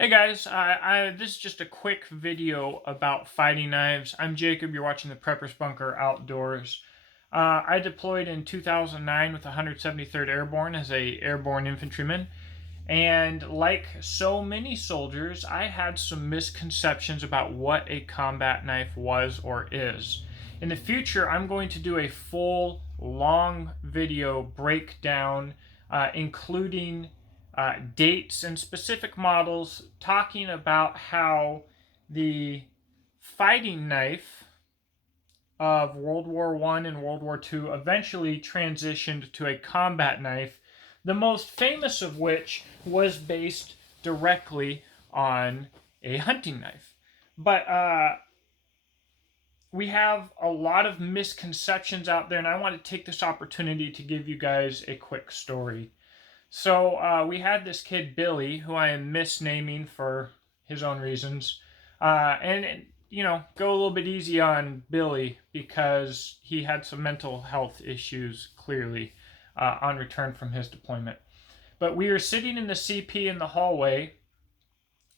Hey guys, this is just a quick video about fighting knives. I'm Jacob, you're watching the Prepper's Bunker Outdoors. I deployed in 2009 with the 173rd Airborne as a airborne infantryman. And like so many soldiers, I had some misconceptions about what a combat knife was or is. In the future, I'm going to do a full, long video breakdown, including dates and specific models, talking about how the fighting knife of World War I and World War II eventually transitioned to a combat knife, the most famous of which was based directly on a hunting knife. But we have a lot of misconceptions out there, and I want to take this opportunity to give you guys a quick story. So we had this kid, Billy, who I am misnaming for his own reasons. Go a little bit easy on Billy because he had some mental health issues, clearly, on return from his deployment. But we were sitting in the CP in the hallway,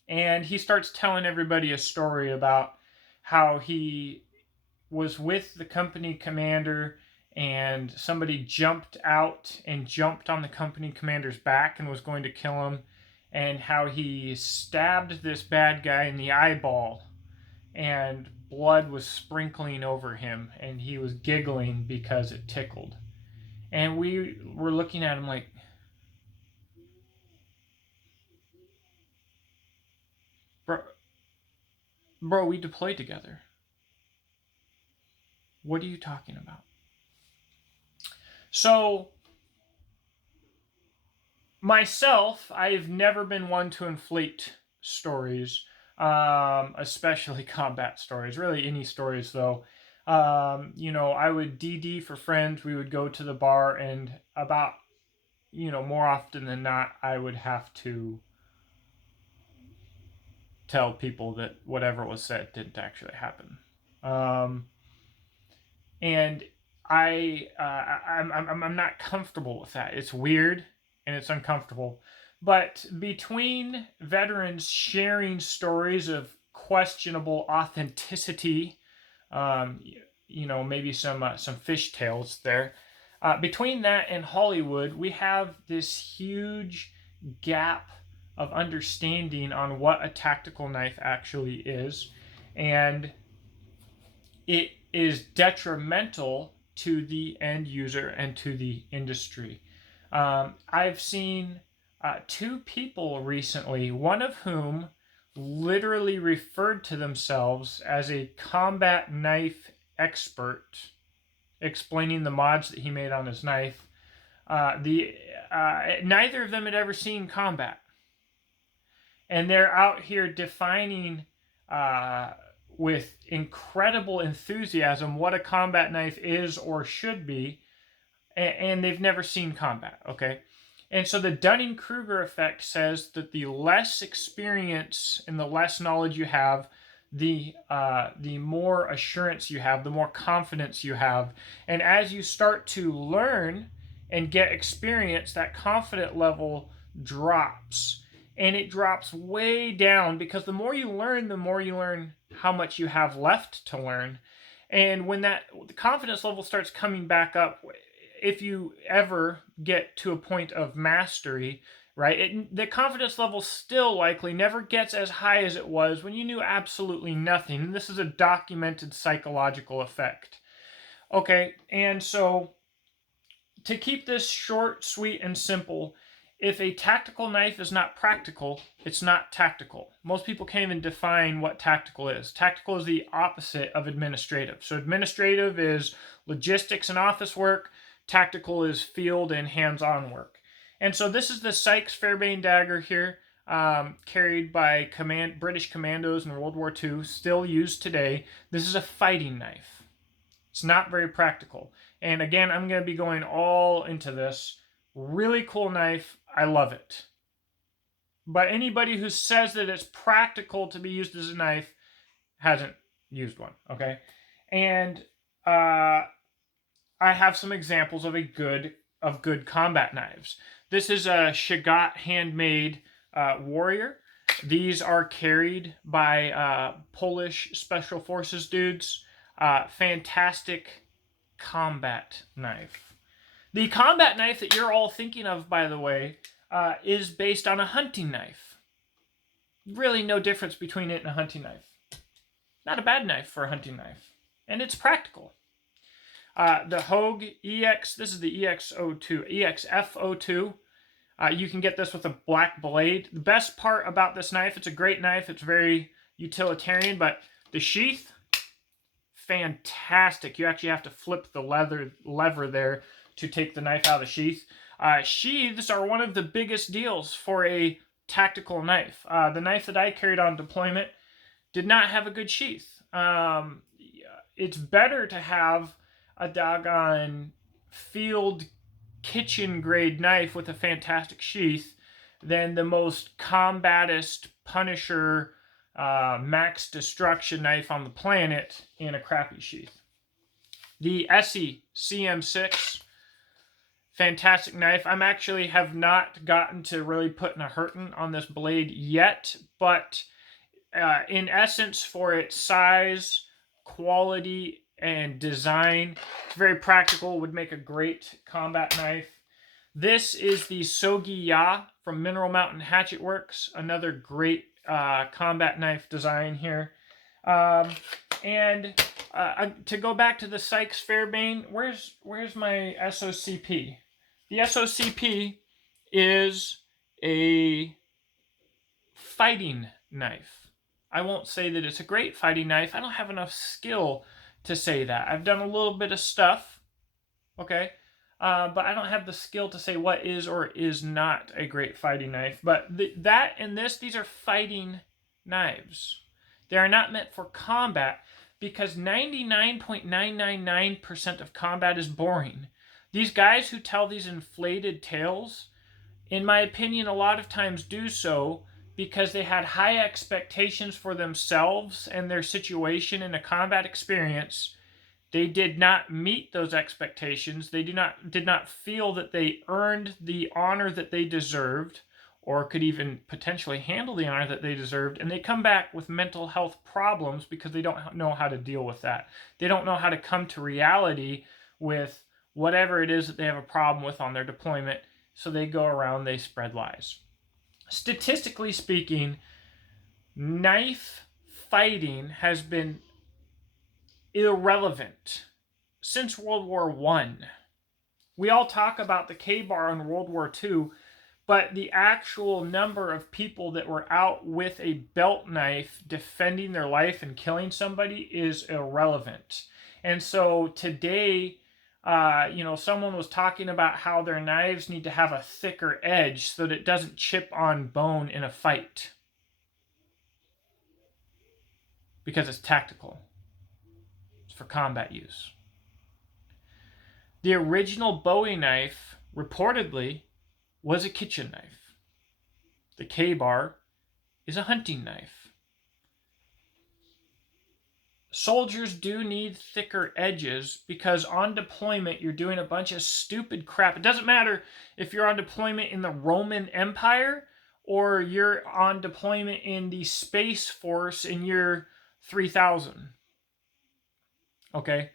and he starts telling everybody a story about how he was with the company commander and somebody jumped out and jumped on the company commander's back and was going to kill him, and how he stabbed this bad guy in the eyeball and blood was sprinkling over him and he was giggling because it tickled. And we were looking at him like, bro, bro, we deployed together. What are you talking about? So myself, I've never been one to inflate stories, especially combat stories. Really, any stories though. I would DD for friends. We would go to the bar, and about more often than not, I would have to tell people that whatever was said didn't actually happen. Um, and I'm not comfortable with that. It's weird and it's uncomfortable. But between veterans sharing stories of questionable authenticity, um, maybe some fishtails there. Between that and Hollywood, we have this huge gap of understanding on what a tactical knife actually is, and it is detrimental to the end user and to the industry. I've seen two people recently, one of whom literally referred to themselves as a combat knife expert, explaining the mods that he made on his knife. Neither of them had ever seen combat, and they're out here defining uh, with incredible enthusiasm what a combat knife is or should be, and they've never seen combat. Okay, and so the Dunning-Kruger effect says that the less experience and the less knowledge you have, the more assurance you have, the more confidence you have, and as you start to learn and get experience, that confident level drops, and it drops way down because the more you learn how much you have left to learn. And when that the confidence level starts coming back up, if you ever get to a point of mastery, right, the confidence level still likely never gets as high as it was when you knew absolutely nothing. And this is a documented psychological effect. Okay, and so to keep this short, sweet, and simple, if a tactical knife is not practical, it's not tactical. Most people can't even define what tactical is. Tactical is the opposite of administrative. So administrative is logistics and office work. Tactical is field and hands-on work. And so this is the Sykes Fairbairn dagger here, carried by British commandos in World War II, still used today. This is a fighting knife. It's not very practical. And again, I'm going to be going all into this. Really cool knife. I love it. But anybody who says that it's practical to be used as a knife hasn't used one, okay? And I have some examples of good combat knives. This is a Shagat handmade warrior, These are carried by Polish Special Forces dudes. Fantastic combat knife. The combat knife that you're all thinking of, by the way, is based on a hunting knife. Really no difference between it and a hunting knife. Not a bad knife for a hunting knife. And it's practical. The Hogue EX, this is the EX02, EXF02. You can get this with a black blade. The best part about this knife, it's a great knife. It's very utilitarian, but the sheath, fantastic. You actually have to flip the lever there to take the knife out of the sheath. Sheaths are one of the biggest deals for a tactical knife. The knife that I carried on deployment did not have a good sheath. It's better to have a doggone field kitchen grade knife with a fantastic sheath than the most combatist Punisher max destruction knife on the planet in a crappy sheath. The ESEE CM6, fantastic knife. I'm actually have not gotten to really putting a hurting on this blade yet, but in essence, for its size, quality, and design, it's very practical, would make a great combat knife. This is the Sogi Ya from Mineral Mountain Hatchet Works, another great combat knife design here. And to go back to the Sykes Fairbairn, where's my SOCP? The SOCP is a fighting knife. I won't say that it's a great fighting knife. I don't have enough skill to say that. I've done a little bit of stuff, okay, but I don't have the skill to say what is or is not a great fighting knife. But that and this, these are fighting knives. They are not meant for combat because 99.999% of combat is boring. These guys who tell these inflated tales, in my opinion, a lot of times do so because they had high expectations for themselves and their situation in a combat experience. They did not meet those expectations. They did not feel that they earned the honor that they deserved, or could even potentially handle the honor that they deserved, and they come back with mental health problems because they don't know how to deal with that. They don't know how to come to reality with whatever it is that they have a problem with on their deployment, so they go around, they spread lies. Statistically speaking, knife fighting has been irrelevant since World War I. We all talk about the K-bar in World War II, but the actual number of people that were out with a belt knife defending their life and killing somebody is irrelevant. And so today, someone was talking about how their knives need to have a thicker edge so that it doesn't chip on bone in a fight. Because it's tactical. It's for combat use. The original Bowie knife, reportedly, was a kitchen knife. The K-bar is a hunting knife. Soldiers do need thicker edges because on deployment you're doing a bunch of stupid crap. It doesn't matter if you're on deployment in the Roman Empire or you're on deployment in the Space Force in year 3000. Okay?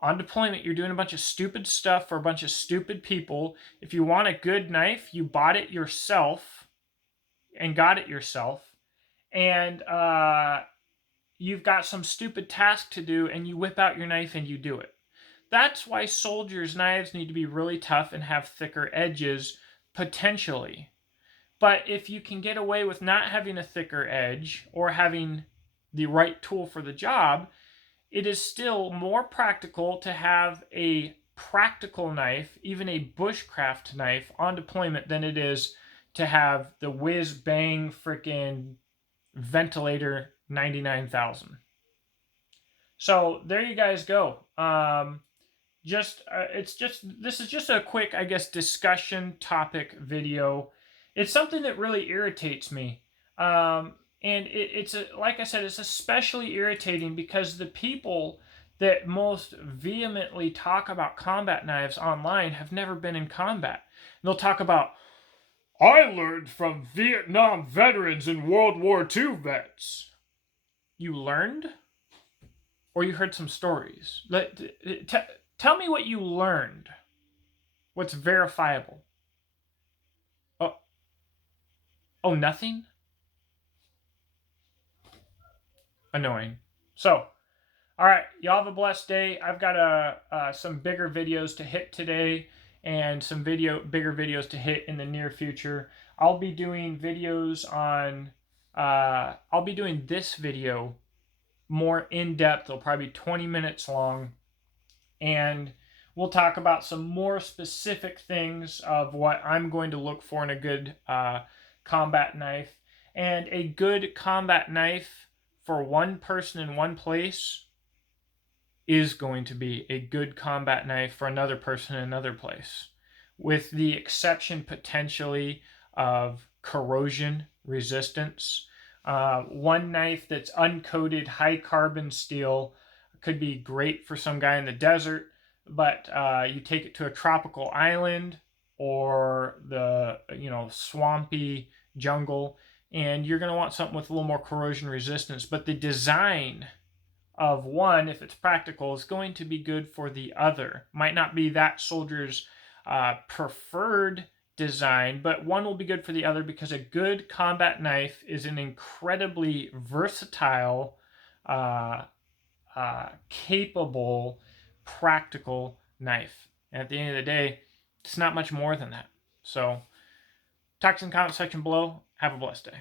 On deployment you're doing a bunch of stupid stuff for a bunch of stupid people. If you want a good knife, you bought it yourself and got it yourself. And you've got some stupid task to do and you whip out your knife and you do it. That's why soldiers' knives need to be really tough and have thicker edges, potentially. But if you can get away with not having a thicker edge or having the right tool for the job, it is still more practical to have a practical knife, even a bushcraft knife, on deployment than it is to have the whiz-bang frickin' ventilator 99,000. So there you guys go. This is just a quick, I guess, discussion topic video. It's something that really irritates me. And like I said, it's especially irritating because the people that most vehemently talk about combat knives online have never been in combat. They'll talk about, I learned from Vietnam veterans and World War II vets. You learned? Or you heard some stories? Tell me what you learned. What's verifiable? Oh, oh, nothing? Annoying. So, all right, y'all have a blessed day. I've got some bigger videos to hit today and some bigger videos to hit in the near future. I'll be doing videos on, I'll be doing this video more in depth. It'll probably be 20 minutes long. And we'll talk about some more specific things of what I'm going to look for in a good combat knife. And a good combat knife for one person in one place is going to be a good combat knife for another person in another place, with the exception potentially of corrosion resistance. One knife that's uncoated high carbon steel could be great for some guy in the desert, but you take it to a tropical island or the swampy jungle, and you're going to want something with a little more corrosion resistance. But the design of one, if it's practical, is going to be good for the other. Might not be that soldier's preferred design, but one will be good for the other because a good combat knife is an incredibly versatile, capable, practical knife. And at the end of the day, it's not much more than that. So, talk in the comment section below. Have a blessed day.